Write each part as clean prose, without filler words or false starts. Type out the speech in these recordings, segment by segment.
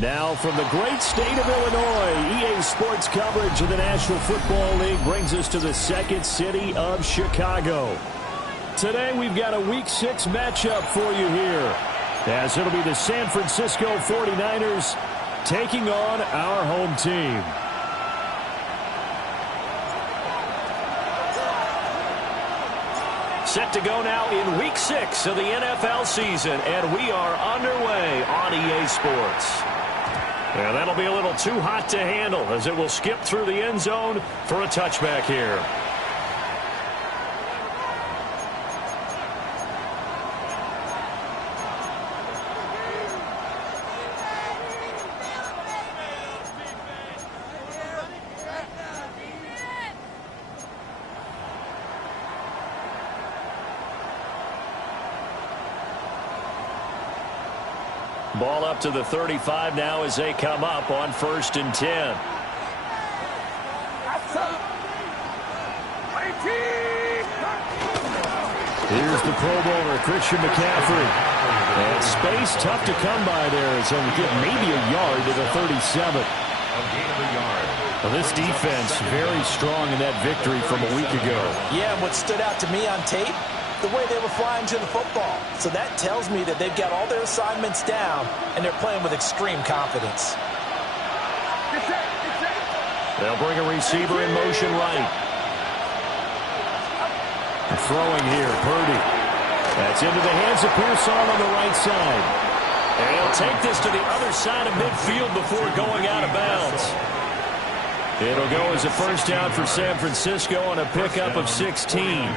Now from the great state of Illinois, EA Sports coverage of the National Football League brings us to the second city of Chicago. Today we've got a Week 6 matchup for you here, as it'll be the San Francisco 49ers taking on our home team. Set to go now in Week 6 of the NFL season, and we are underway on EA Sports. And that'll be a little too hot to handle as it will skip through the end zone for a touchback here. Ball up to the 35 now as they come up on 1st and 10. Here's the Pro Bowler, Christian McCaffrey. And space tough to come by there as he'll get maybe a yard to the 37. Well, this defense very strong in that victory from a week ago. Yeah, and what stood out to me on tape, the way they were flying to the football. So that tells me that they've got all their assignments down, and they're playing with extreme confidence. They'll bring a receiver in motion right. Throwing here, Purdy. That's into the hands of Pearson on the right side. And he'll take this to the other side of midfield before going out of bounds. It'll go as a first down for San Francisco on a pickup of 16.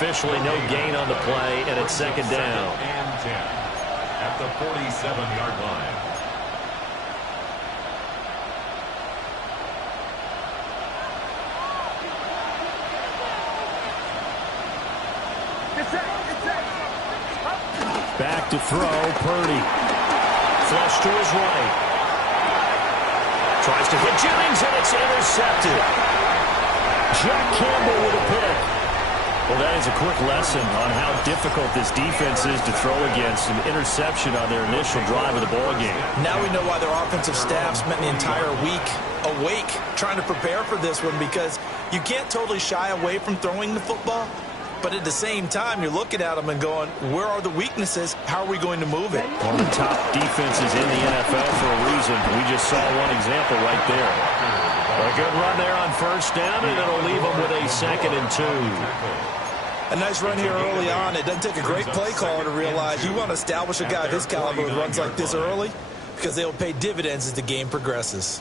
Officially no gain on the play, and it's second down. And 10 at the 47-yard line. Back to throw, Purdy. Flush to his right. Tries to hit Jennings, and it's intercepted. Jack Campbell with a pick. Well, that is a quick lesson on how difficult this defense is to throw against. An interception on their initial drive of the ball game. Now we know why their offensive staff spent the entire week awake trying to prepare for this one, because you can't totally shy away from throwing the football, but at the same time, you're looking at them and going, where are the weaknesses? How are we going to move it? One of the top defenses in the NFL for a reason. We just saw one example right there. A good run there on first down, and it'll leave them with a 2nd and 2. A nice run here early on. It doesn't take a great play caller to realize you want to establish a guy of his caliber who runs like this early, because they'll pay dividends as the game progresses.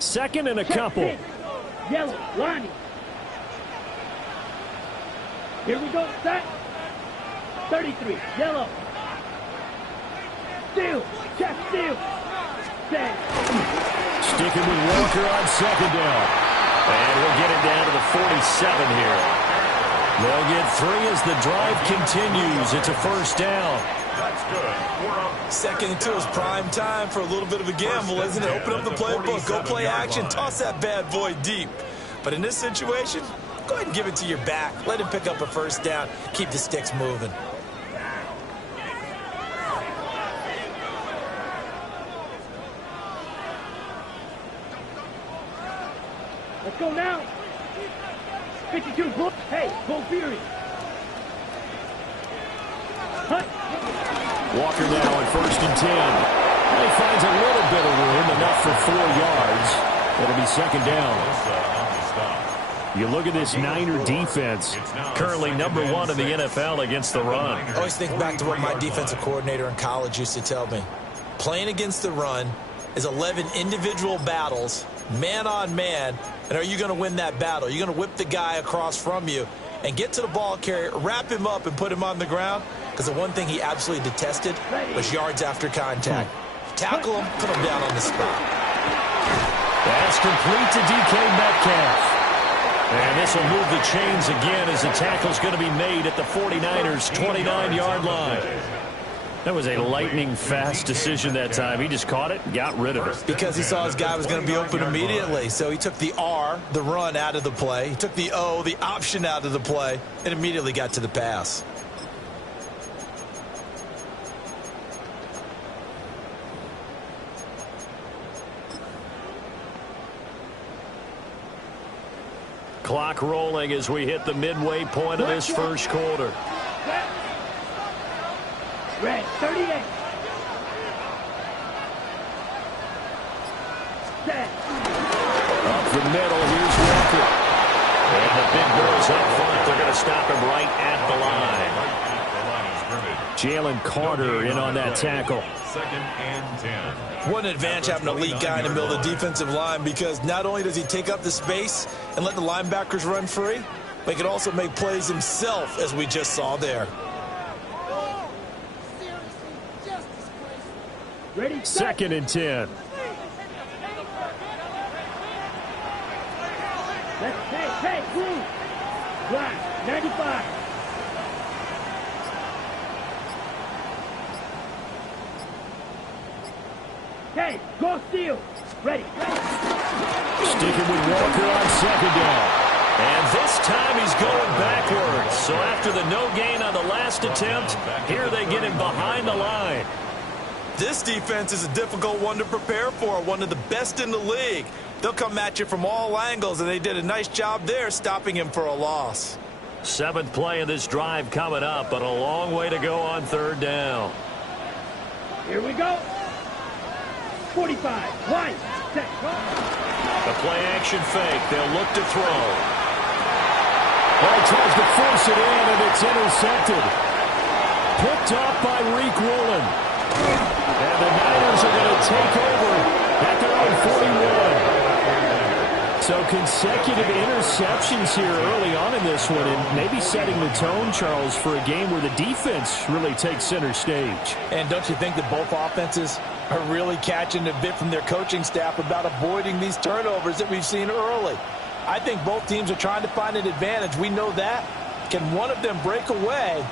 2nd and a couple. Yellow, Lonnie. Here we go, set. 33, yellow. Steal, check, steal. Set. Sticking with Walker on 2nd down. And we'll get it down to the 47 here. They'll get 3 as the drive continues. It's a first down. That's good. 2nd and 2 is prime time for a little bit of a gamble, isn't it? Open up the playbook, go play action, toss that bad boy deep. But in this situation, go ahead and give it to your back. Let him pick up a first down. Keep the sticks moving. Let's go now. 52, Bull. Hey, Bull Fury. Hunt. Walker now on 1st and 10. And he finds a little bit of room, enough for 4 yards. It'll be 2nd down. You look at this Niner defense, currently number 1 in the NFL against the run. I always think back to what my defensive coordinator in college used to tell me. Playing against the run is 11 individual battles, man on man, and are you going to win that battle? Are you going to whip the guy across from you and get to the ball carrier, wrap him up, and put him on the ground? Because the one thing he absolutely detested was yards after contact. Tackle him, put him down on the spot. That's complete to DK Metcalf. And this will move the chains again as the tackle's going to be made at the 49ers' 29-yard line. That was a lightning-fast decision that time. He just caught it and got rid of it. Because he saw his guy was going to be open immediately. So he took the R, the run, out of the play. He took the O, the option, out of the play, and immediately got to the pass. Clock rolling as we hit the midway point of this first quarter. Red, 38. Set. Up the middle, here's Walker. And the big boys up front, they're going to stop him right at the line. Jalen Carter in on that tackle. 2nd and 10. What an advantage having an elite guy in the middle of the defensive line, because not only does he take up the space and let the linebackers run free, but he can also make plays himself, as we just saw there. Ready, 2nd and 10. Hey, blue. Black, 95. Hey, go steal. Ready. Sticking with Walker on 2nd down. And this time he's going backwards. So after the no gain on the last attempt, here they get him behind the line. This defense is a difficult one to prepare for, one of the best in the league. They'll come at you from all angles, and they did a nice job there stopping him for a loss. 7th play of this drive coming up, but a long way to go on 3rd down. Here we go. 45, white, set. The play action fake. They'll look to throw. Well, he tries to force it in, and it's intercepted. Picked off by Reek Woolen. And the Niners are going to take over at their own 41. So consecutive interceptions here early on in this one, and maybe setting the tone, Charles, for a game where the defense really takes center stage. And don't you think that both offenses are really catching a bit from their coaching staff about avoiding these turnovers that we've seen early? I think both teams are trying to find an advantage. We know that. Can one of them break away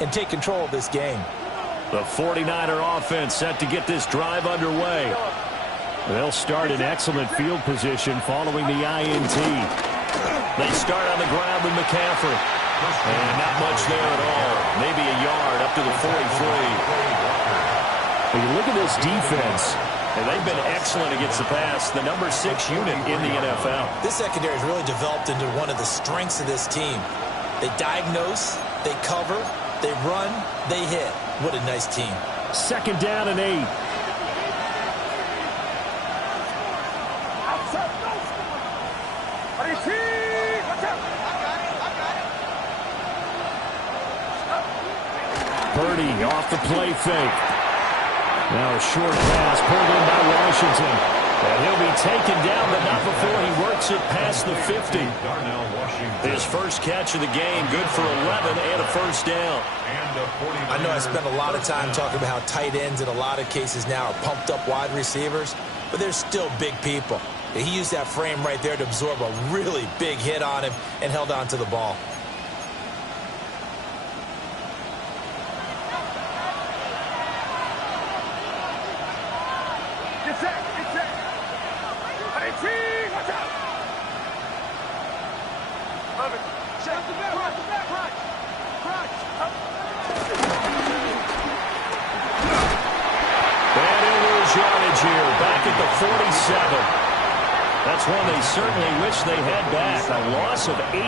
and take control of this game? The 49er offense set to get this drive underway. They'll start in excellent field position following the INT. They start on the ground with McCaffrey. And not much there at all. Maybe a yard up to the 43. When you look at this defense, and they've been excellent against the pass, the number 6 unit in the NFL. This secondary has really developed into one of the strengths of this team. They diagnose, they cover, they run, they hit. What a nice team. 2nd down and 8. Purdy off the play fake. Now a short pass pulled in by Washington. And he'll be taken down, but not before he works it past the 50. His first catch of the game, good for 11 and a first down. I know I spent a lot of time talking about how tight ends in a lot of cases now are pumped up wide receivers, but they're still big people. He used that frame right there to absorb a really big hit on him and held on to the ball. Here, back at the 47. That's one they certainly wish they had back. A loss of 8.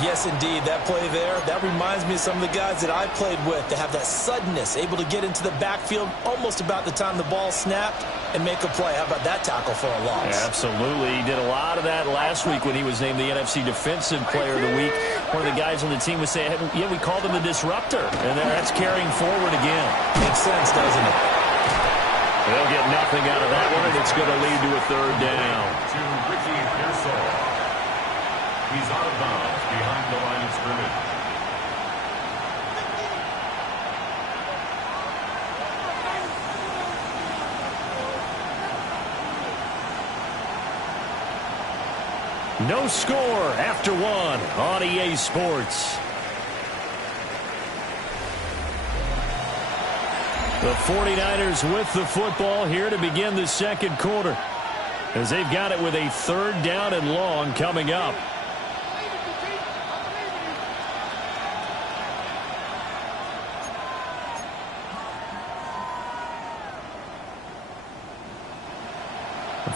Yes, indeed. That play there, that reminds me of some of the guys that I played with to have that suddenness, able to get into the backfield almost about the time the ball snapped and make a play. How about that tackle for a loss? Yeah, absolutely. He did a lot of that last week when he was named the NFC Defensive Player of the Week. One of the guys on the team would say, yeah, we called him the disruptor. And that's carrying forward again. Makes sense, doesn't it? They'll get nothing out of that one, and it's going to lead to a 3rd down. To Ricky Pearsall. He's out of bounds behind the line of scrimmage. No score after 1 on EA Sports. The 49ers with the football here to begin the 2nd quarter, as they've got it with a 3rd down and long coming up.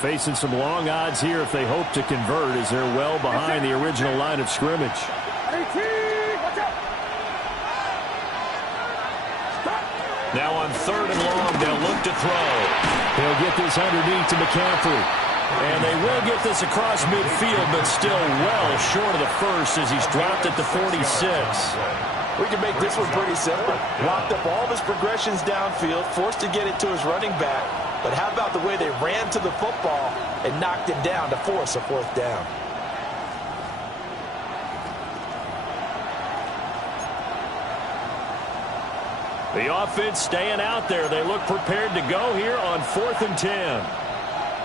Facing some long odds here if they hope to convert, as they're well behind the original line of scrimmage. Now on 3rd and long, they'll look to throw. They'll get this underneath to McCaffrey. And they will get this across midfield, but still well short of the first as he's dropped at the 46. We can make this one pretty simple. Locked up all of his progressions downfield, forced to get it to his running back. But how about the way they ran to the football and knocked him down to force a 4th down? The offense staying out there. They look prepared to go here on 4th and 10.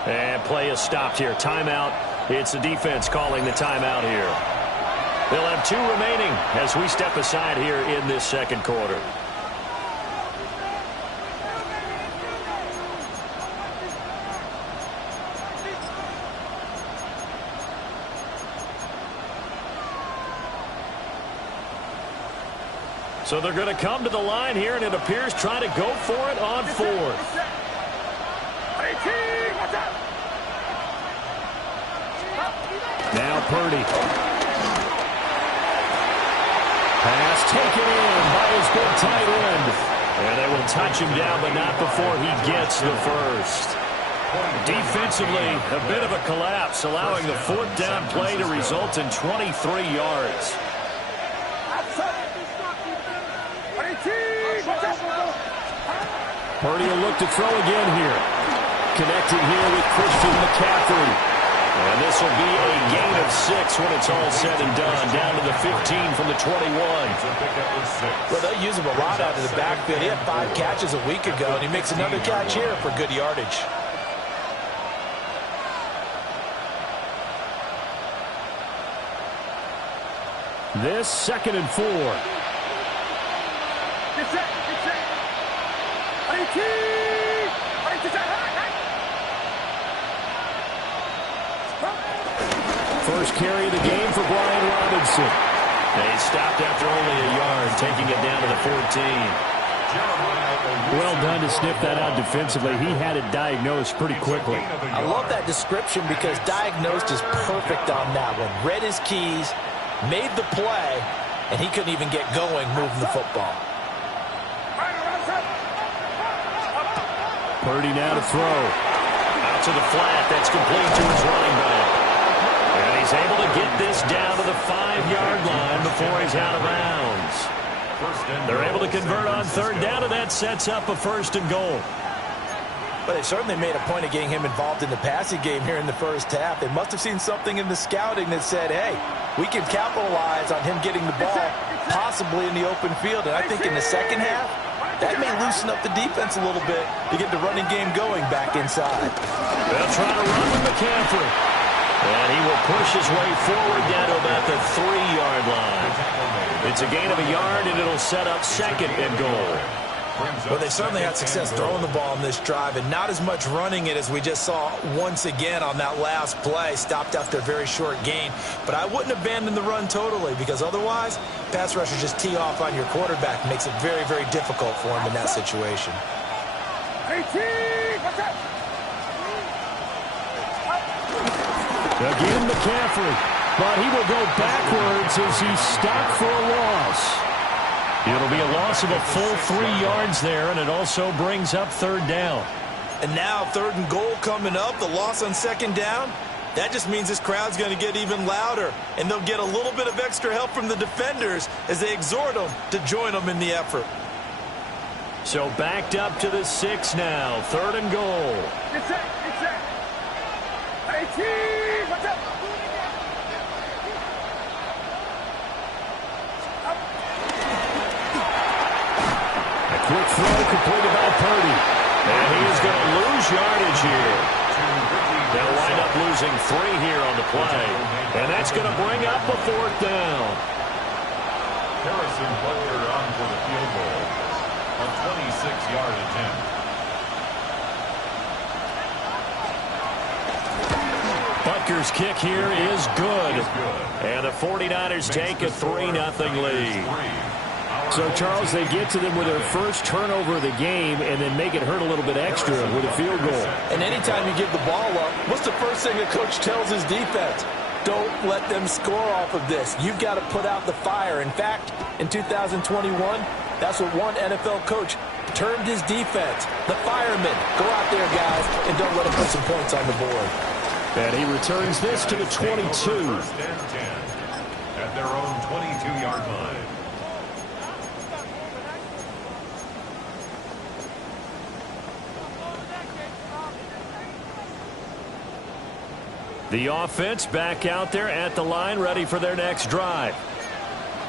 And play is stopped here. Timeout. It's the defense calling the timeout here. They'll have 2 remaining as we step aside here in this 2nd quarter. So they're going to come to the line here, and it appears trying to go for it on 4th. Now Purdy. Pass taken in by his big tight end. And they will touch him down, but not before he gets the first. Defensively, a bit of a collapse, allowing the 4th down play to result in 23 yards. Purdy will look to throw again here. Connected here with Christian McCaffrey. And this will be a gain of 6 when it's all said and done. Down to the 15 from the 21. Well, they'll use him a lot out of the backfield. He had 5 catches a week ago, and he makes another catch here for good yardage. This 2nd and 4. First carry of the game for Brian Robinson. And he stopped after only a yard, taking it down to the 14. Well done to sniff that out defensively. He had it diagnosed pretty quickly. I love that description because diagnosed is perfect on that one. Read his keys, made the play, and he couldn't even get going moving the football. Purdy now to throw. Out to the flat. That's complete to his running back. And he's able to get this down to the 5-yard line before he's out of bounds. They're able to convert on third down, and that sets up a 1st and goal. But they certainly made a point of getting him involved in the passing game here in the first half. They must have seen something in the scouting that said, hey, we can capitalize on him getting the ball possibly in the open field. And I think in the second half, that may loosen up the defense a little bit to get the running game going back inside. They'll try to run with McCaffrey. And he will push his way forward down to about the 3-yard line. It's a gain of a yard, and it'll set up 2nd and goal. Well, they certainly had success throwing the ball on this drive, and not as much running it as we just saw once again on that last play. Stopped after a very short gain. But I wouldn't abandon the run totally, because otherwise, pass rushers just tee off on your quarterback. Makes it very, very difficult for him in that situation. 18, what's up? Again, McCaffrey, but he will go backwards as he's stopped for a loss. It'll be a loss of a full 3 yards there, and it also brings up 3rd down. And now 3rd and goal coming up, the loss on 2nd down. That just means this crowd's going to get even louder, and they'll get a little bit of extra help from the defenders as they exhort them to join them in the effort. So backed up to the 6 now, 3rd and goal. It's it. 18, what's up? Quick throw completed by Purdy. And he is going to lose yardage here. They'll wind up losing 3 here on the play. And that's going to bring up a 4th down. Harrison Butker on for the field goal. A 26-yard attempt. Butker's kick here is good. And the 49ers take a 3-0 lead. So, Charles, they get to them with their first turnover of the game and then make it hurt a little bit extra with a field goal. And anytime you give the ball up, what's the first thing a coach tells his defense? Don't let them score off of this. You've got to put out the fire. In fact, in 2021, that's what one NFL coach termed his defense, the firemen. Go out there, guys, and don't let them put some points on the board. And he returns this to the 22. First and 10 at their own 22-yard line. The offense back out there at the line, ready for their next drive.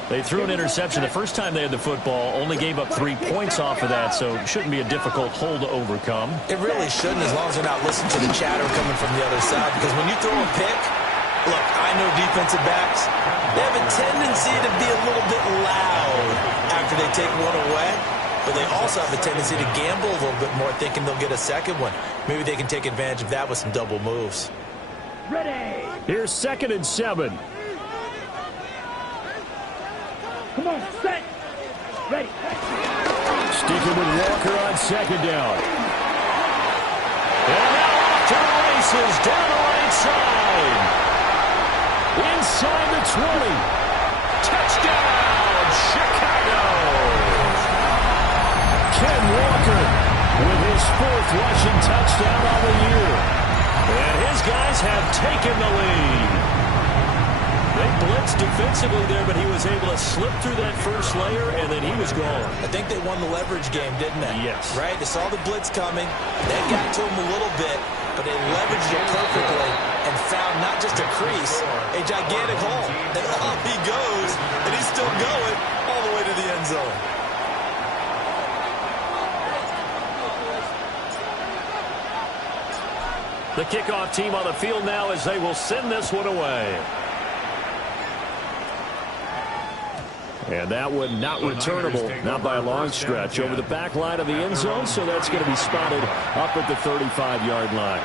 They threw an interception the first time they had the football, only gave up 3 points off of that, so it shouldn't be a difficult hole to overcome. It really shouldn't, as long as they're not listening to the chatter coming from the other side, because when you throw a pick, look, I know defensive backs, they have a tendency to be a little bit loud after they take one away, but they also have a tendency to gamble a little bit more, thinking they'll get a second one. Maybe they can take advantage of that with some double moves. Ready. Here's 2nd and 7. Come on, set. Ready. Sticking with Walker on 2nd down. And now off to the races down the right side. Inside the 20. Touchdown, Chicago. Ken Walker with his 4th rushing touchdown on the year. And his guys have taken the lead. They blitzed defensively there, but he was able to slip through that first layer, and then he was gone. I think they won the leverage game, didn't they? Yes. Right? They saw the blitz coming. That got to him a little bit, but they leveraged it perfectly and found not just a crease, a gigantic hole. And off he goes, and he's still going all the way to the end zone. The kickoff team on the field now as they will send this one away. And that one not returnable, not by a long stretch, over the back line of the end zone, so that's going to be spotted up at the 35-yard line.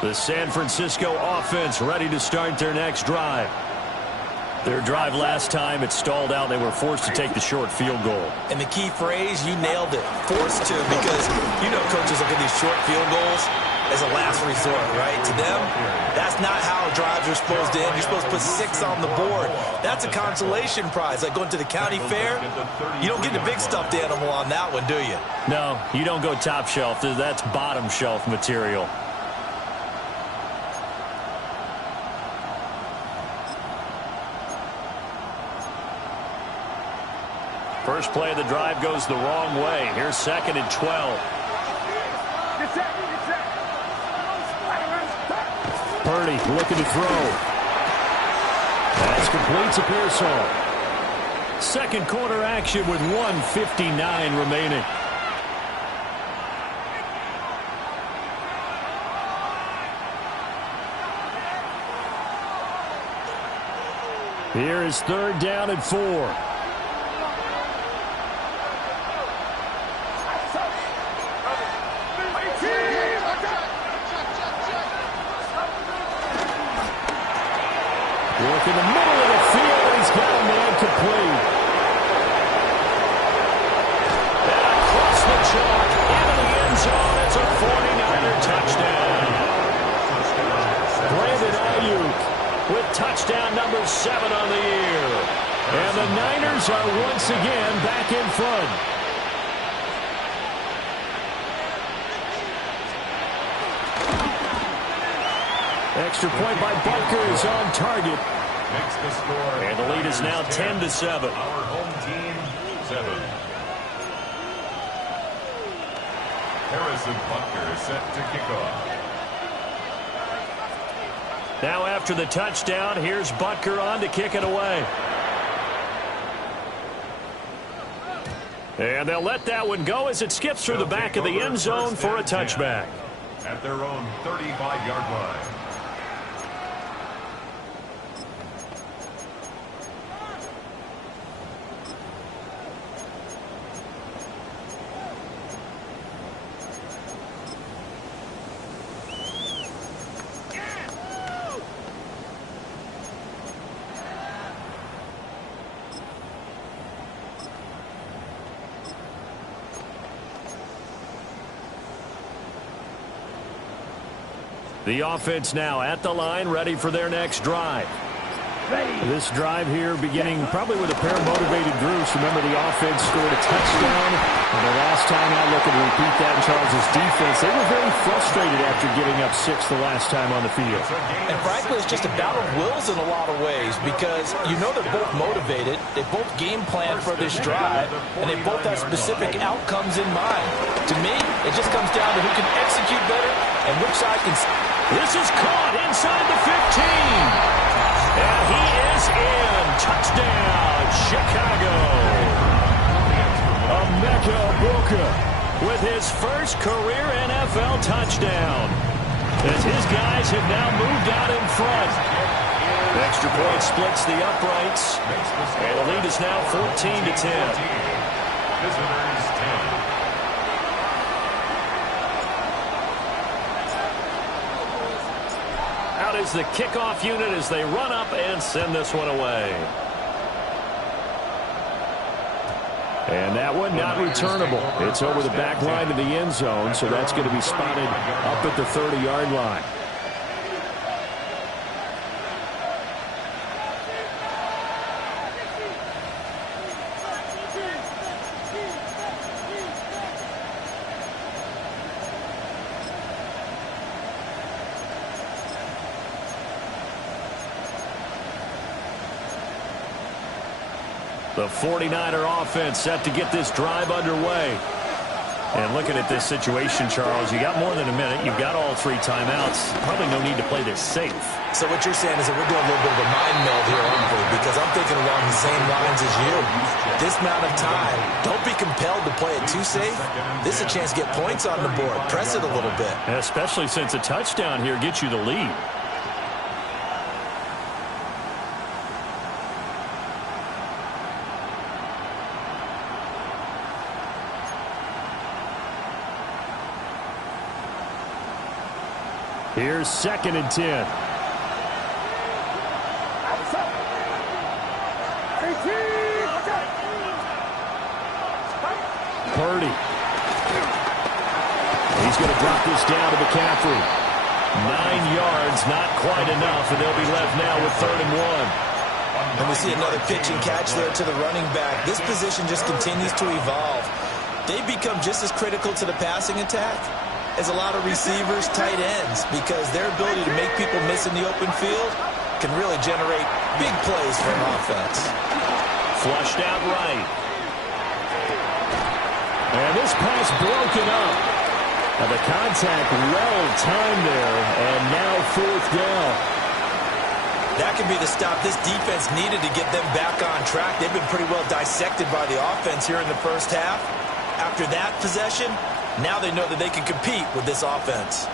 The San Francisco offense ready to start their next drive. Their drive last time, it stalled out. They were forced to take the short field goal. And the key phrase, you nailed it, forced to, because you know coaches look at these short field goals as a last resort, right? To them, that's not how drives are supposed to end. You're supposed to put 6 on the board. That's a consolation prize. Like going to the county fair, you don't get the big stuffed animal on that one, do you? No, you don't go top shelf. That's bottom shelf material. First play of the drive goes the wrong way. Here's 2nd and 12. Purdy looking to throw. That's complete to Pearsall. Second quarter action with 1:59 remaining. Here is 3rd down and 4. In the middle of the field, he's got a man complete. And across the chalk, into the end zone, it's a 49er touchdown. Brandon Ayuk with touchdown number 7 on the year. And the Niners are once again back in front. Extra point by Butker is on target. Makes the score. And the lead is now 10-7. Our home team, 7. Harrison Butker is set to kick off. Now after the touchdown, here's Butker on to kick it away. And they'll let that one go as it skips through the back of the end zone for a touchback. At their own 35-yard line. The offense now at the line, ready for their next drive. This drive here beginning probably with a pair of motivated groups. Remember, the offense scored a touchdown. And the last time I look at repeat that in Charles' defense, they were very frustrated after giving up 6 the last time on the field. And frankly, it's just a battle of wills in a lot of ways, because you know they're both motivated, they both game plan for this drive, and they both have specific outcomes in mind. To me, it just comes down to who can execute better and which side can... This is caught inside the 15. And he is in. Touchdown, Chicago. Emeka Egbuka with his first career NFL touchdown, as his guys have now moved out in front. Extra point splits the uprights, and the lead is now 14-10. Visitors 10. Out is the kickoff unit as they run up and send this one away. And that one not returnable. It's over the back line of the end zone, so that's going to be spotted up at the 30-yard line. The 49er offense set to get this drive underway. And looking at this situation, Charles, you got more than a minute. You've got all 3 timeouts. Probably no need to play this safe. So what you're saying is that we're doing a little bit of a mind meld here, aren't we? Because I'm thinking along the same lines as you. This amount of time, don't be compelled to play it too safe. This is a chance to get points on the board. Press it a little bit. Especially since a touchdown here gets you the lead. Here's 2nd and 10. Purdy. He's going to drop this down to McCaffrey. 9 yards, not quite enough, and they'll be left now with 3rd and 1. And we see another pitch and catch there to the running back. This position just continues to evolve. They become just as critical to the passing attack as a lot of receivers, tight ends, because their ability to make people miss in the open field can really generate big plays for an offense. Flushed out right. And this pass broken up. And the contact well timed there, and now 4th down. That could be the stop this defense needed to get them back on track. They've been pretty well dissected by the offense here in the first half. After that possession, now they know that they can compete with this offense.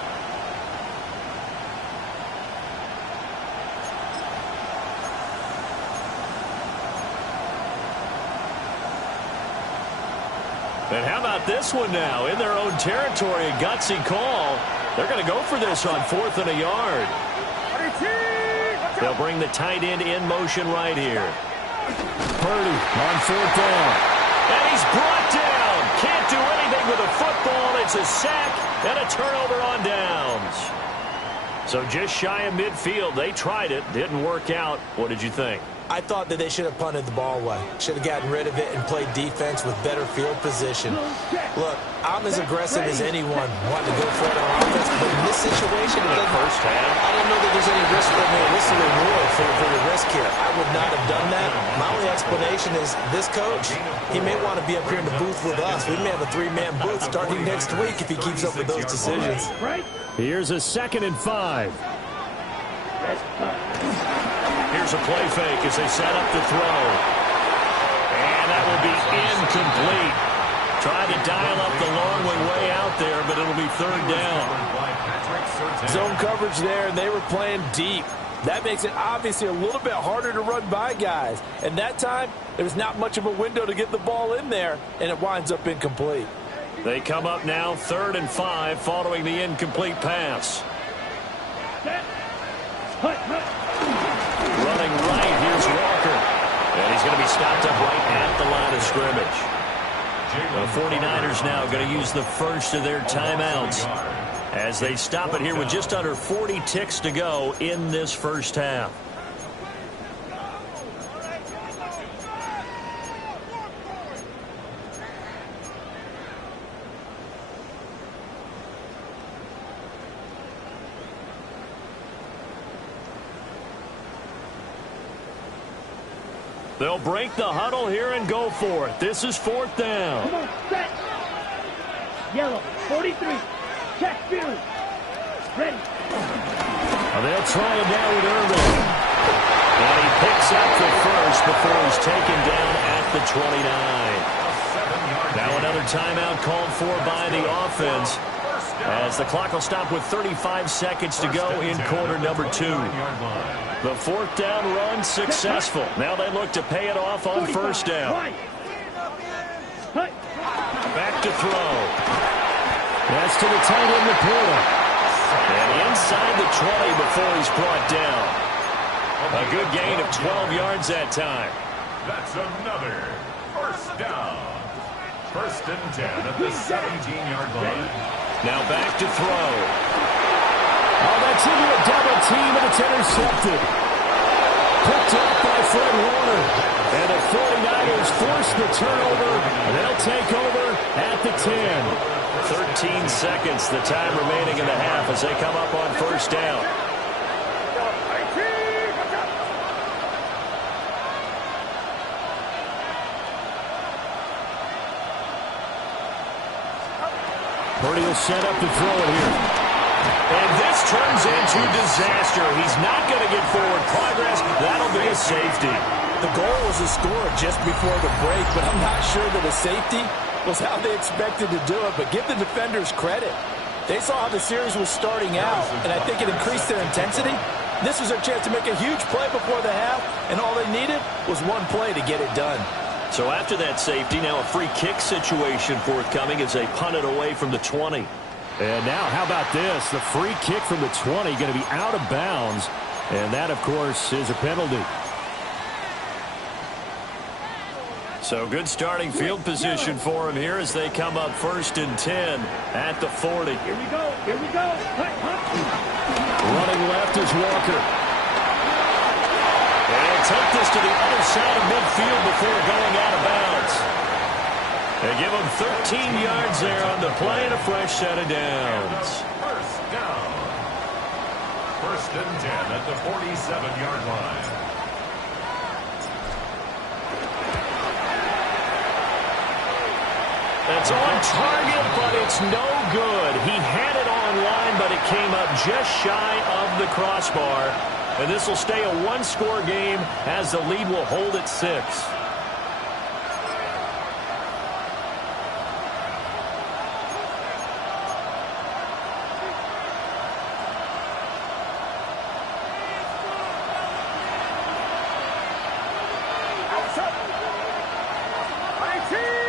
And how about this one now? In their own territory, a gutsy call. They're going to go for this on 4th and a yard. They'll bring the tight end in motion right here. Purdy on 4th down. And he's brought down. Can't do anything with a football. It's a sack and a turnover on downs. So just shy of midfield. They tried it. Didn't work out. What did you think? I thought that they should have punted the ball away. Should have gotten rid of it and played defense with better field position. Look, I'm as aggressive as anyone wanting to go for it on offense, but in this situation, In the first half, I don't know that there's any risk or risk or reward for the risk here. I would not have done that. My only explanation is this coach, he may want to be up here in the booth with us. We may have a 3-man booth starting next week if he keeps up with those decisions. Here's a 2nd and 5. Here's a play fake as they set up the throw. And that will be incomplete. Trying to dial up the long one way out there, but it'll be 3rd down. Zone coverage there, and they were playing deep. That makes it obviously a little bit harder to run by guys. And that time, there's not much of a window to get the ball in there, and it winds up incomplete. They come up now 3rd and 5 following the incomplete pass. Running right, here's Walker. And he's going to be stopped up right at the line of scrimmage. The 49ers now going to use the first of their timeouts as they stop it here with just under 40 ticks to go in this first half. They'll break the huddle here and go for it. This is 4th down. Come on, set. Yellow, 43. Check field. Ready. They'll try it now with Irvin. And he picks up the first before he's taken down at the 29. Now another timeout called for by the offense, as the clock will stop with 35 seconds to go in quarter number 2. The 4th down run successful. Now they look to pay it off on 1st down. Back to throw. That's to the tight end, Laporta. And inside the 20 before he's brought down. A good gain of 12 yards that time. That's another 1st down. 1st and 10 at the 17-yard line. Now back to throw. Oh, that's into a double team, and it's intercepted. Picked up by Fred Warner. And the 49ers force the turnover, and they'll take over at the 10. 13 seconds, the time remaining in the half as they come up on 1st down. Purdy will set up to throw it here. And this turns into disaster. He's not going to get forward progress. That'll be a safety. The goal was a score just before the break, but I'm not sure that a safety was how they expected to do it. But give the defenders credit. They saw how the series was starting out, and I think it increased their intensity. This was their chance to make a huge play before the half, and all they needed was one play to get it done. So after that safety, now a free kick situation forthcoming as they punt it away from the 20. And now, how about this? The free kick from the 20 going to be out of bounds. And that, of course, is a penalty. So good starting field position for him here as they come up 1st and 10 at the 40. Here we go. Here we go. Running left is Walker. They'll take this to the other side of midfield before going out of bounds. They give him 13 yards there on the play and a fresh set of downs. First down. 1st and 10 at the 47-yard line. That's on target, but it's no good. He had it on line, but it came up just shy of the crossbar. And this will stay a one-score game as the lead will hold at 6.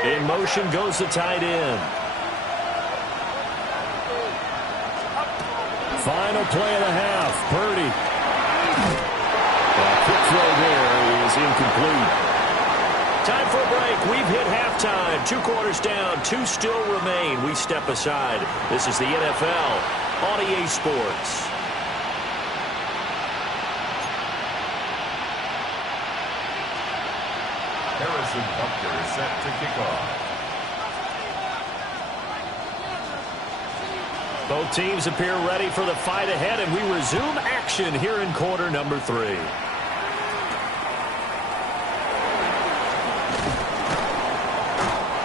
In motion goes the tight end. Final play of the half. Purdy. A quick throw there is incomplete. Time for a break. We've hit halftime. 2 quarters down. 2 still remain. We step aside. This is the NFL on EA Sports. Buckner is set to kick off. Both teams appear ready for the fight ahead, and we resume action here in quarter number 3.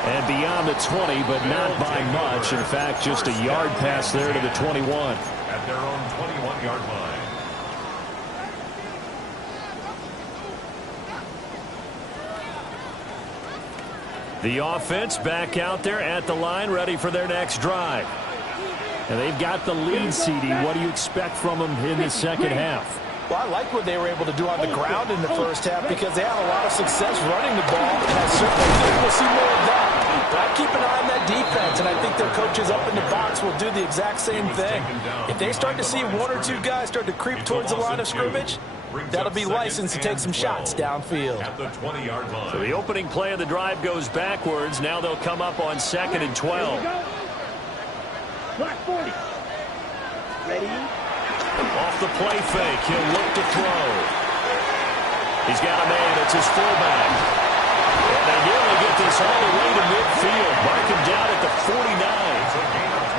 And beyond the 20, but not by much. In fact, just a yard pass there to the 21. At their own 21-yard line. The offense back out there at the line, ready for their next drive. And they've got the lead, CD. What do you expect from them in the second half? Well, I like what they were able to do on the ground in the first half because they had a lot of success running the ball, and I certainly think we'll see more of that. But I keep an eye on that defense, and I think their coaches up in the box will do the exact same thing. If they start to see 1 or 2 guys start to creep towards the line of scrimmage, that'll be licensed to take some shots downfield. At the 20-yard line. So the opening play of the drive goes backwards. Now they'll come up on 2nd and 12. Black 40. Ready? Off the play fake, he'll look to throw. He's got a man. It's his fullback. And they nearly get this all the way to midfield. Mark him down at the 49.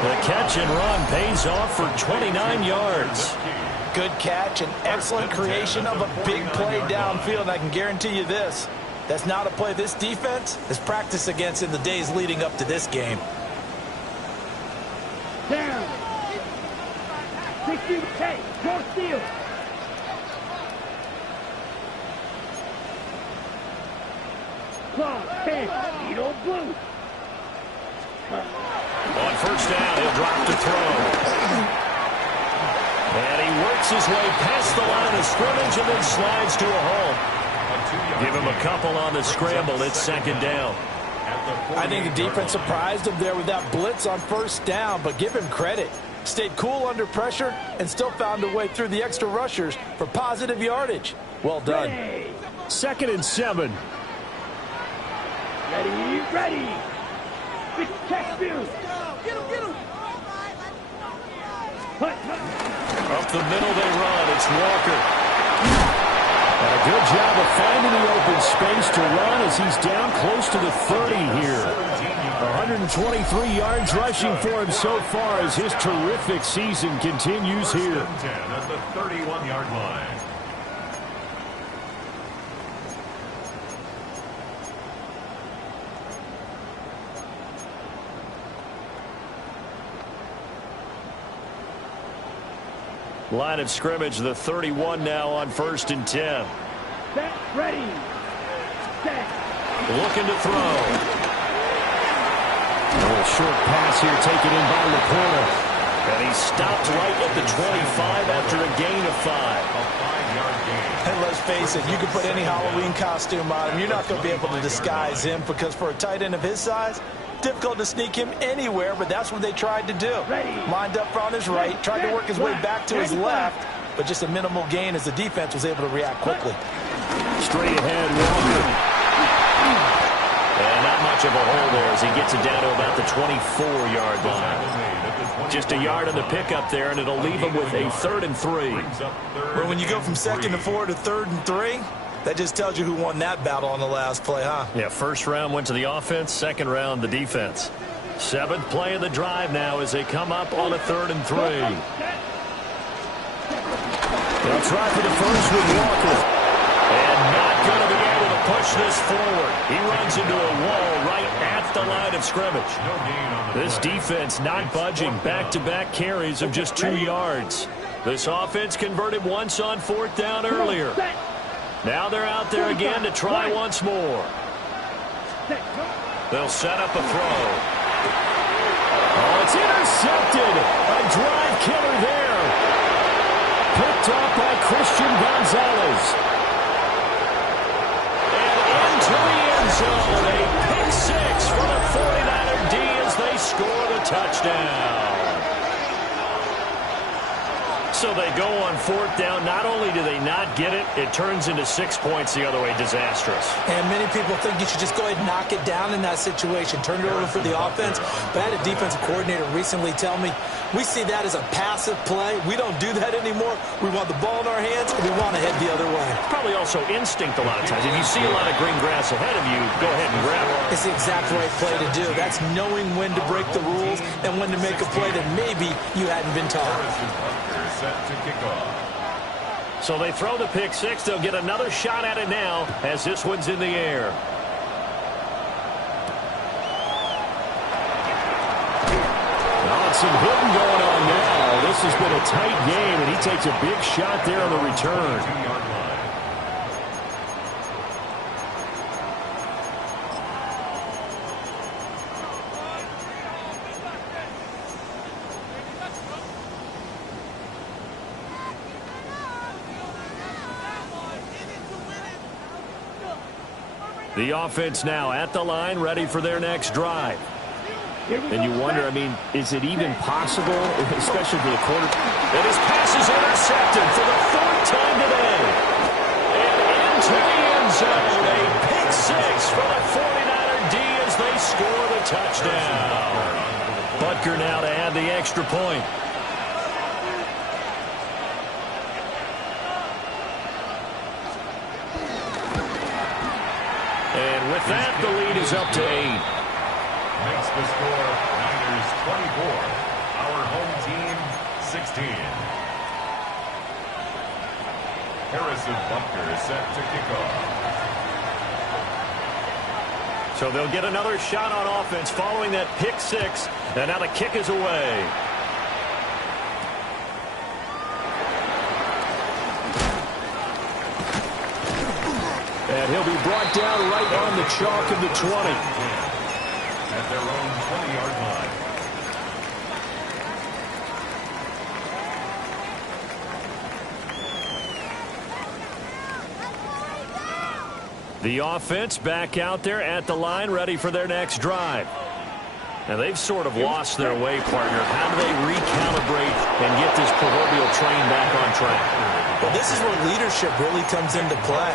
The catch and run pays off for 29 yards. Good catch and excellent creation of a big play downfield. I can guarantee you this. That's not a play this defense has practiced against in the days leading up to this game. Down. 60, hey, more steal. Claw, 10, Edo Blue. On 1st down, he'll drop to throw. And he works his way past the line of scrimmage and then slides to a hole. Give him a couple on the scramble. It's 2nd down. I think the defense surprised him there with that blitz on 1st down, but give him credit. Stayed cool under pressure and still found a way through the extra rushers for positive yardage. Well done. 2nd and 7. Ready. Big catch field. Get him. Up the middle they run. It's Walker. And a good job of finding the open space to run as he's down close to the 30 here. 123 yards rushing for him so far as his terrific season continues here. 10 at the 31-yard line. Line of scrimmage, the 31 now on 1st and 10. Set, ready, set. Looking to throw. A little short pass here taken in by Laporta. And he stopped right at the 25 after a gain of 5. A 5-yard gain. And let's face it, you can put any Halloween costume on him. You're not going to be able to disguise him because for a tight end of his size, difficult to sneak him anywhere, but that's what they tried to do. Lined up on his right, tried to work his way back to his left, but just a minimal gain as the defense was able to react quickly. Straight ahead, Walker. And not much of a hole there as he gets it down to about the 24-yard line. Just a yard on the pickup there, and it'll leave him with a 3rd and 3. Well, when you go from 2nd to 4 to 3rd and 3, that just tells you who won that battle on the last play, huh? Yeah, first round went to the offense, second round the defense. 7th play of the drive now as they come up on a 3rd and 3. They'll try for the first with Walker. And not going to be able to push this forward. He runs into a wall right at the line of scrimmage. This defense not budging. Back-to-back carries of just 2 yards. This offense converted once on 4th down earlier. Now they're out there again to try once more. They'll set up a throw. Oh, it's intercepted. A drive killer there. Picked up by Christian Gonzalez. To the end zone, a pick 6 for the 49er D as they score the touchdown. So they go on 4th down. Not only do they not get it, it turns into 6 points the other way. Disastrous. And many people think you should just go ahead and knock it down in that situation. Turn it over for the offense. But I had a defensive coordinator recently tell me, we see that as a passive play. We don't do that anymore. We want the ball in our hands, and we want to head the other way. Probably also instinct a lot of times. If you see a lot of green grass ahead of you, go ahead and grab it. It's the exact right play to do. That's knowing when to break the rules and when to make a play that maybe you hadn't been taught. Set to kick off. So they throw the pick 6. They'll get another shot at it now as this one's in the air. Some hitting going on now. This has been a tight game, and he takes a big shot there on the return. 2-yard line. The offense now at the line, ready for their next drive. And you wonder, I mean, is it even possible, especially for the quarter? And his pass is intercepted for the 4th time today. And into the end zone, a pick 6 for the 49er D as they score the touchdown. Butker now to add the extra point. And with that, the lead is up to 8. Makes the score Niners 24. Our home team 16. Harrison Butker is set to kick off. So they'll get another shot on offense following that pick 6. And now the kick is away. And he'll be brought down right on the chalk of the 20. At their own 20-yard line. The offense back out there at the line, ready for their next drive. Now, they've sort of lost their way, partner. How do they recalibrate and get this proverbial train back on track? Well, this is where leadership really comes into play.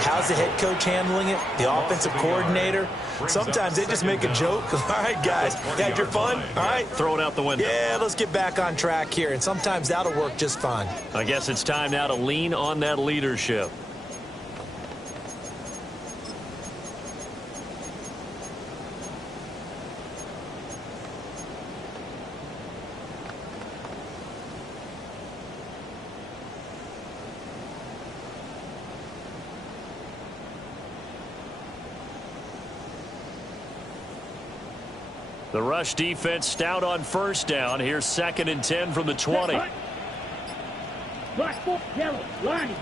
How's the head coach handling it? The offensive coordinator? Sometimes they just make a joke. All right, guys, you had your fun? All right. Throw it out the window. Yeah, let's get back on track here. And sometimes that'll work just fine. I guess it's time now to lean on that leadership. The rush defense stout on 1st down. Here's 2nd and 10 from the 20. Black ball, yellow, lining.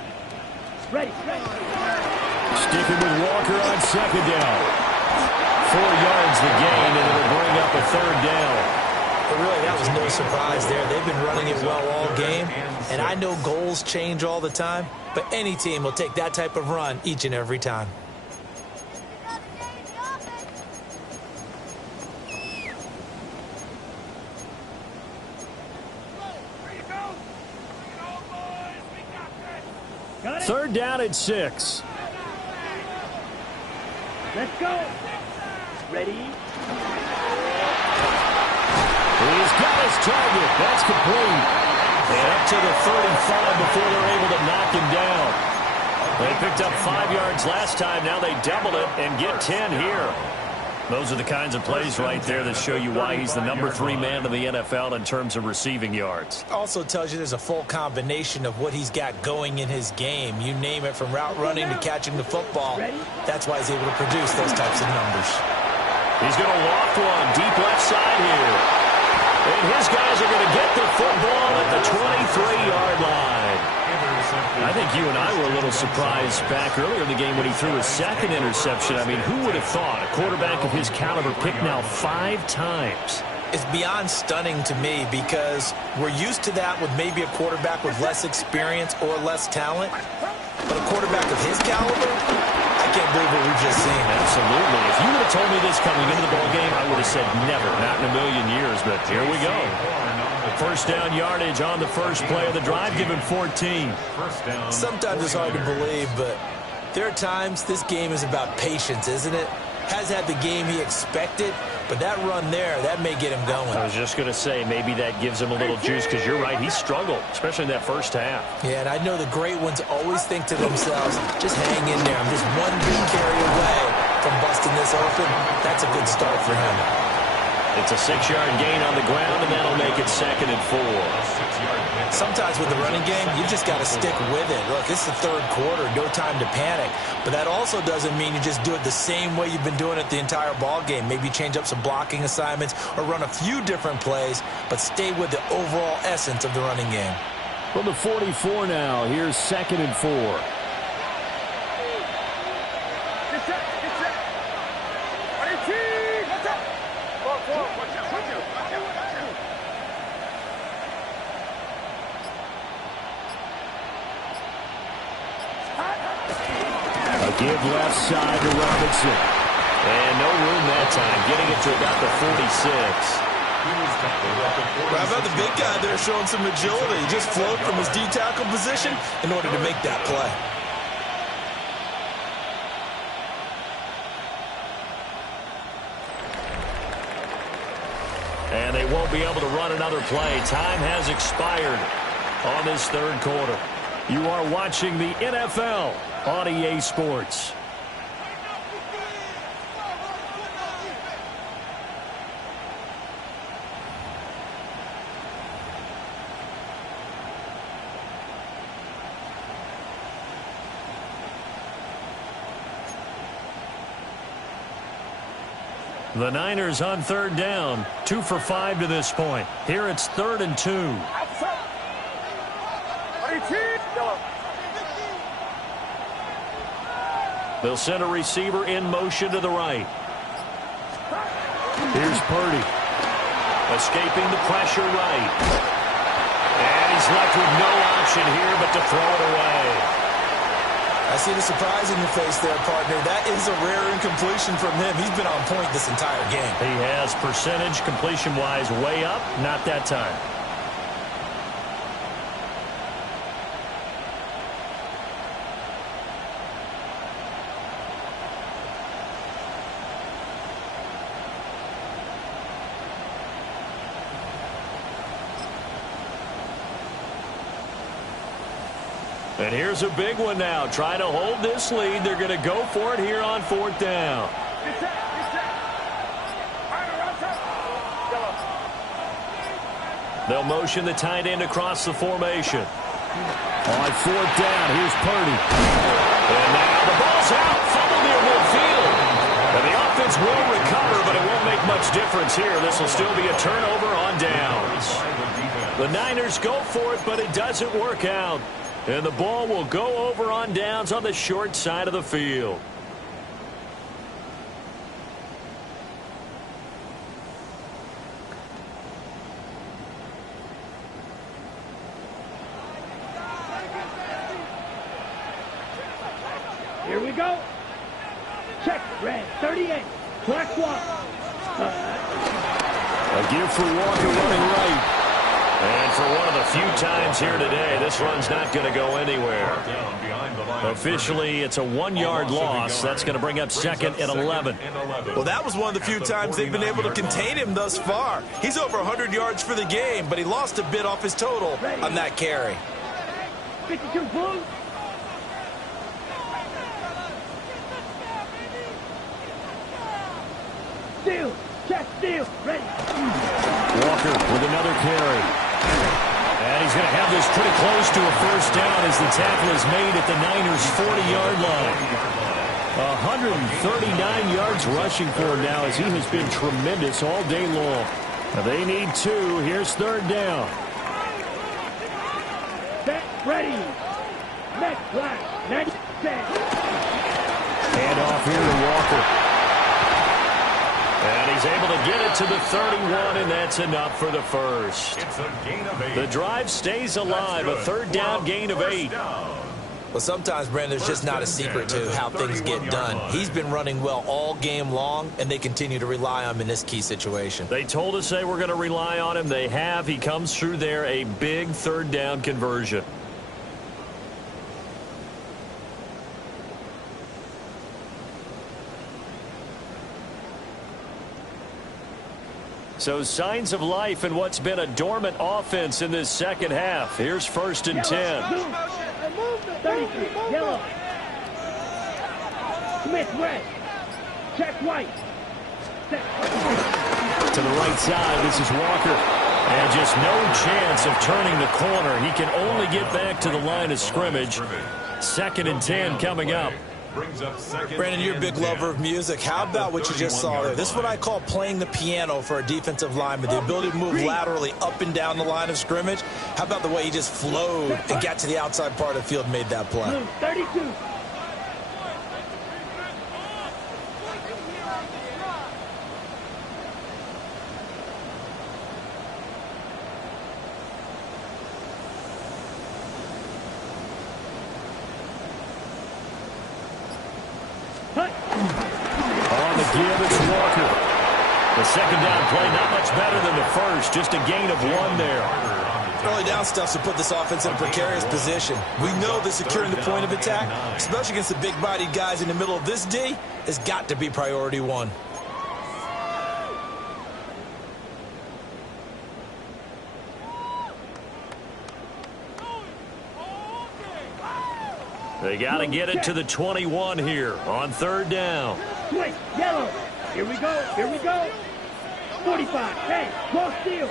Ready. Sticking with Walker on second down. 4 yards the gain, and it'll bring up a third down. But really, that was no surprise there. They've been running it well all game, and I know goals change all the time, but any team will take that type of run each and every time. Third down and 6. Let's go. Ready. He's got his target. That's complete. And up to the 35 before they're able to knock him down. They picked up 5 yards last time. Now they doubled it and get 10 here. Those are the kinds of plays right there that show you why he's the number 3 man in the NFL in terms of receiving yards. Also tells you there's a full combination of what he's got going in his game. You name it, from route running to catching the football. That's why he's able to produce those types of numbers. He's going to loft one deep left side here. And his guys are going to get the football at the 23-yard line. I think you and I were a little surprised back earlier in the game when he threw his second interception. I mean, who would have thought a quarterback of his caliber picked now 5 times? It's beyond stunning to me because we're used to that with maybe a quarterback with less experience or less talent. But a quarterback of his caliber, I can't believe what we've just seen. Absolutely. If you would have told me this coming into the ballgame, I would have said never, not in a million years. But here we go. First down yardage on the first play of the drive, give him 14. Sometimes it's hard to believe, but there are times this game is about patience, isn't it? Has had the game he expected, but that run there, that may get him going. I was just going to say, maybe that gives him a little juice, because you're right, he struggled, especially in that first half. Yeah, and I know the great ones always think to themselves, just hang in there. I'm just one big carry away from busting this open. That's a good start for him. It's a 6-yard gain on the ground, and that'll make it 2nd and 4. Sometimes with the running game, you just got to stick with it. Look, it's the third quarter, no time to panic. But that also doesn't mean you just do it the same way you've been doing it the entire ball game. Maybe change up some blocking assignments or run a few different plays, but stay with the overall essence of the running game. From the 44 now, here's 2nd and 4. Give left side to Robinson. And no room that time, getting it to about the 46. How about the big guy there showing some agility? He just flowed from his D-tackle position in order to make that play. And they won't be able to run another play. Time has expired on this third quarter. You are watching the NFL on EA Sports. The Niners on third down, 2 for 5 to this point. Here it's 3rd and 2. They'll send a receiver in motion to the right. Here's Purdy. Escaping the pressure right. And he's left with no option here but to throw it away. I see the surprise in your face there, partner. That is a rare incompletion from him. He's been on point this entire game. He has percentage completion-wise way up, not that time. And here's a big one now. Trying to hold this lead. They're going to go for it here on 4th down. They'll motion the tight end across the formation. On 4th down, here's Purdy. And now the ball's out. Fumble near midfield. And the offense will recover, but it won't make much difference here. This will still be a turnover on downs. The Niners go for it, but it doesn't work out. And the ball will go over on downs on the short side of the field. Here we go. Check, red, 38. Black walk. A give for Walker running right. And for one of the few times here today, this run's not going to go anywhere. Officially, it's a 1-yard loss. That's going to bring up second and 11. Well, that was one of the few times they've been able to contain him thus far. He's over 100 yards for the game, but he lost a bit off his total on that carry. 52 Blues. Steal. Check, steal. Ready. Walker with another carry. And he's going to have this pretty close to a first down as the tackle is made at the Niners' 40-yard line. 139 yards rushing for him now as he has been tremendous all day long. They need 2. Here's third down. Set, ready. Next flash. 90 set. Hand off here to Walker. And he's able to get it to the 31, and that's enough for the first. It's a gain of 8. The drive stays alive, a third down gain of 8. Well, sometimes, Brandon, there's just not a secret to how things get done. He's been running well all game long, and they continue to rely on him in this key situation. They told us they were going to rely on him. They have. He comes through there, a big third down conversion. So signs of life in what's been a dormant offense in this second half. Here's first and 10. 33, yellow. Smith, red. Check, white. To the right side, this is Walker. And just no chance of turning the corner. He can only get back to the line of scrimmage. Second and 10 coming up. Brandon, you're a big lover of music. How about what you just saw there? This is what I call playing the piano for a defensive lineman. The ability to move laterally up and down the line of scrimmage. How about the way he just flowed and got to the outside part of the field and made that play? 32. On the give, it's Walker. The second down play, not much better than the first. Just a gain of 1 there. Early down stuff to put this offense in a precarious position. We know that securing the point of attack, especially against the big-bodied guys in the middle of this D, has got to be priority 1. They got to get it to the 21 here on third down. Switch, yellow. Here we go, here we go. 45, hey, cross steal.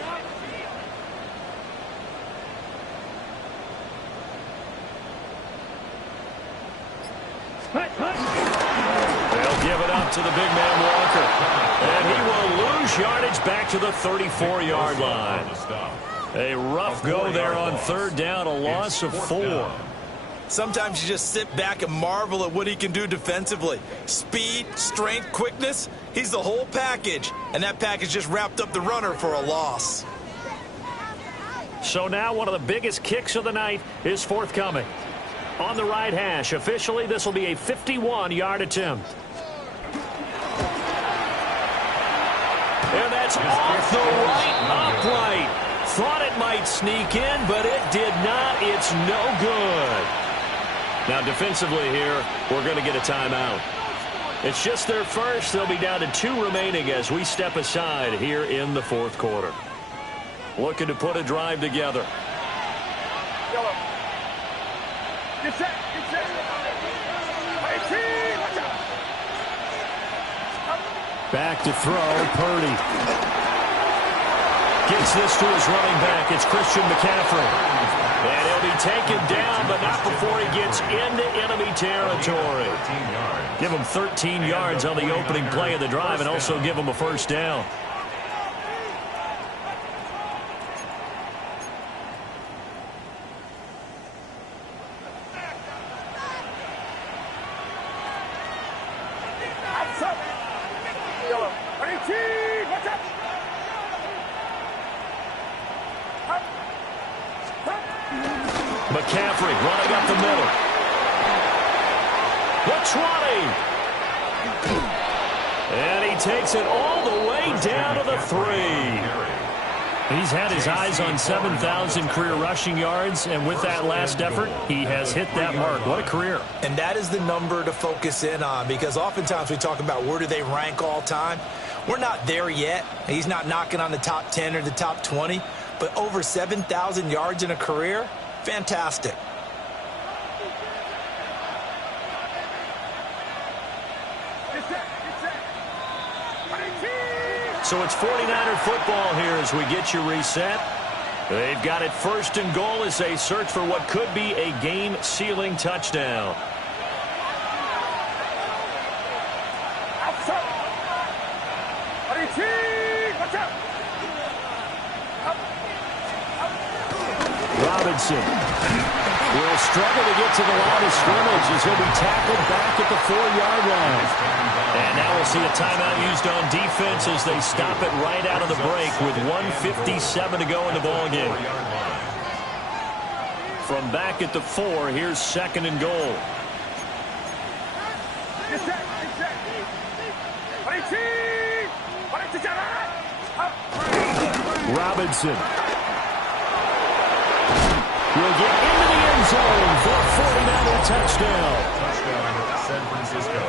Hut, hut. They'll give it up to the big man Walker. And he will lose yardage back to the 34-yard line. A rough go there on third down, a loss of 4. Sometimes you just sit back and marvel at what he can do defensively. Speed, strength, quickness, he's the whole package. And that package just wrapped up the runner for a loss. So now one of the biggest kicks of the night is forthcoming. On the right hash, officially this will be a 51-yard attempt. And that's off the right upright. Thought it might sneak in, but it did not. It's no good. Now defensively here, we're going to get a timeout. It's just their first. They'll be down to 2 remaining as we step aside here in the fourth quarter. Looking to put a drive together. Yellow. Get set, get set. Back to throw, Purdy. Gets this to his running back. It's Christian McCaffrey. And he'll be taken down, but not before he gets into enemy territory. Give him 13 yards on the opening play of the drive and also give him a first down. McCaffrey running up the middle. The 20. And he takes it all the way down to the 3. He's had his eyes on 7,000 career rushing yards, and with that last effort, he has hit that mark. What a career. And that is the number to focus in on, because oftentimes we talk about where do they rank all time. We're not there yet. He's not knocking on the top 10 or the top 20, but over 7,000 yards in a career, fantastic. So it's 49er football here as we get you reset. They've got it 1st and goal as they search for what could be a game-sealing touchdown. Robinson will struggle to get to the line of scrimmage as he'll be tackled back at the 4-yard line. And now we'll see a timeout used on defense as they stop it right out of the break with 1:57 to go in the ballgame. From back at the 4, here's 2nd and goal. Robinson will get into the end zone for a 49er touchdown. San Francisco.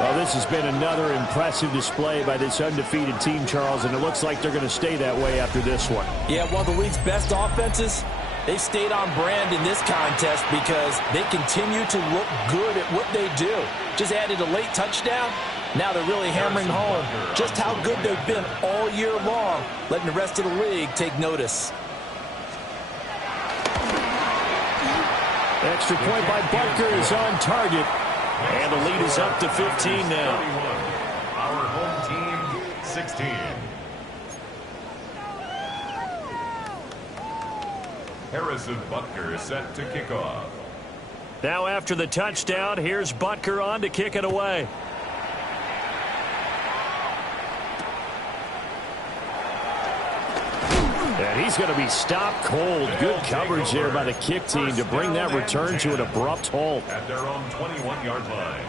Well, this has been another impressive display by this undefeated team, Charles, and it looks like they're going to stay that way after this one. Yeah, one of the league's best offenses. They've stayed on brand in this contest because they continue to look good at what they do. Just added a late touchdown. Now they're really hammering home just how good they've been all year long, letting the rest of the league take notice. Extra point by Butker is on target. And the lead is up to 15 now. Our home team, 16. Harrison Butker is set to kick off. Now after the touchdown, here's Butker on to kick it away. And he's going to be stopped cold. Good coverage there by the kick team to bring that return to an abrupt halt. At their own 21-yard line.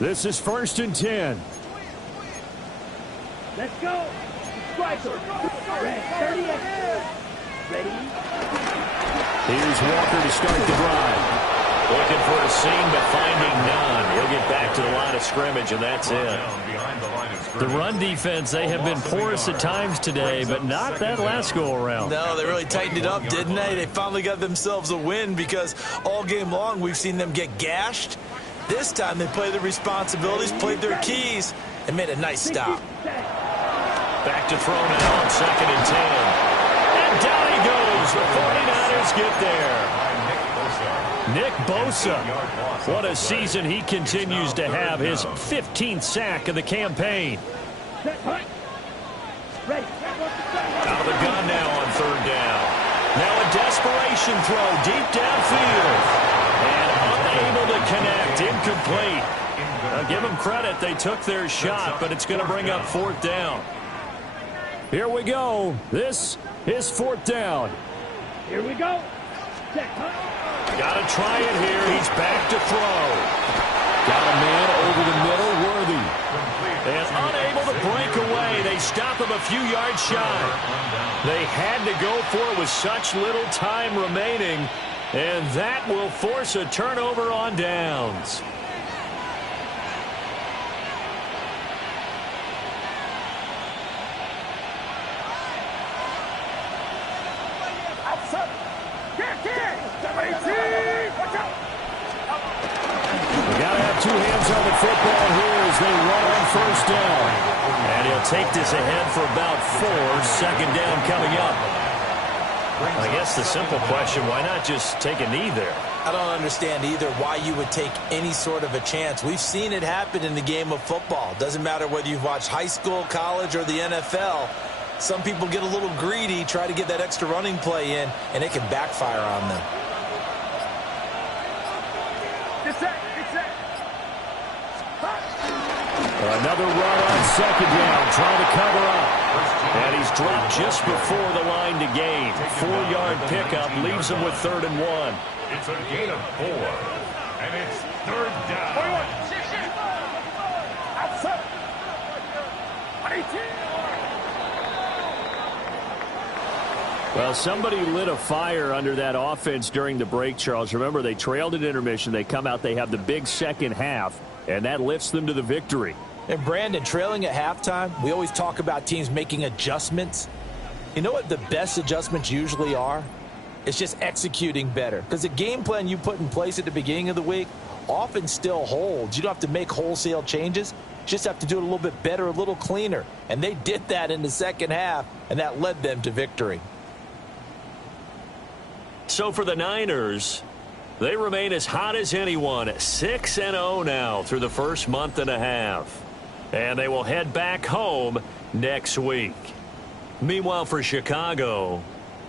This is 1st and 10. Let's go. Striker. Ready. Ready. Here's Walker to start the drive. Looking for a seam, but finding none. He'll get back to the line of scrimmage, and that's it. The run defense, they have been porous at times today, but not that last go-around. No, they really tightened it up, didn't they? They finally got themselves a win because all game long we've seen them get gashed. This time they played their responsibilities, played their keys, and made a nice stop. Back to throw now on 2nd and 10. And down he goes. The 49ers get there. Nick Bosa. What a season he continues to have. His 15th sack of the campaign. Out of the gun now on 3rd down. Now a desperation throw deep downfield. And unable to connect. Incomplete. Now give them credit. They took their shot, but it's going to bring up 4th down. Here we go. This is 4th down. Here we go. Got to try it here. He's back to throw. Got a man over the middle, Worthy. And unable to break away. They stop him a few yards shy. They had to go for it with such little time remaining. And that will force a turnover on downs. Two hands on the football here as they run on 1st down. And he'll take this ahead for about 4. 2nd down coming up. I guess the simple question, why not just take a knee there? I don't understand either why you would take any sort of a chance. We've seen it happen in the game of football. Doesn't matter whether you've watched high school, college, or the NFL. Some people get a little greedy, try to get that extra running play in, and it can backfire on them. Another run on second down, trying to cover up. And he's dropped just before the line to gain. 4-yard pickup leaves him with 3rd and 1. It's a gain of 4, and it's 3rd down. Well, somebody lit a fire under that offense during the break, Charles. Remember, they trailed at intermission. They come out, they have the big second half, and that lifts them to the victory. And Brandon, trailing at halftime, we always talk about teams making adjustments. You know what the best adjustments usually are? It's just executing better. Because the game plan you put in place at the beginning of the week often still holds. You don't have to make wholesale changes. You just have to do it a little bit better, a little cleaner. And they did that in the second half, and that led them to victory. So for the Niners, they remain as hot as anyone, 6-0 now through the first month and a half. And they will head back home next week. Meanwhile, for Chicago,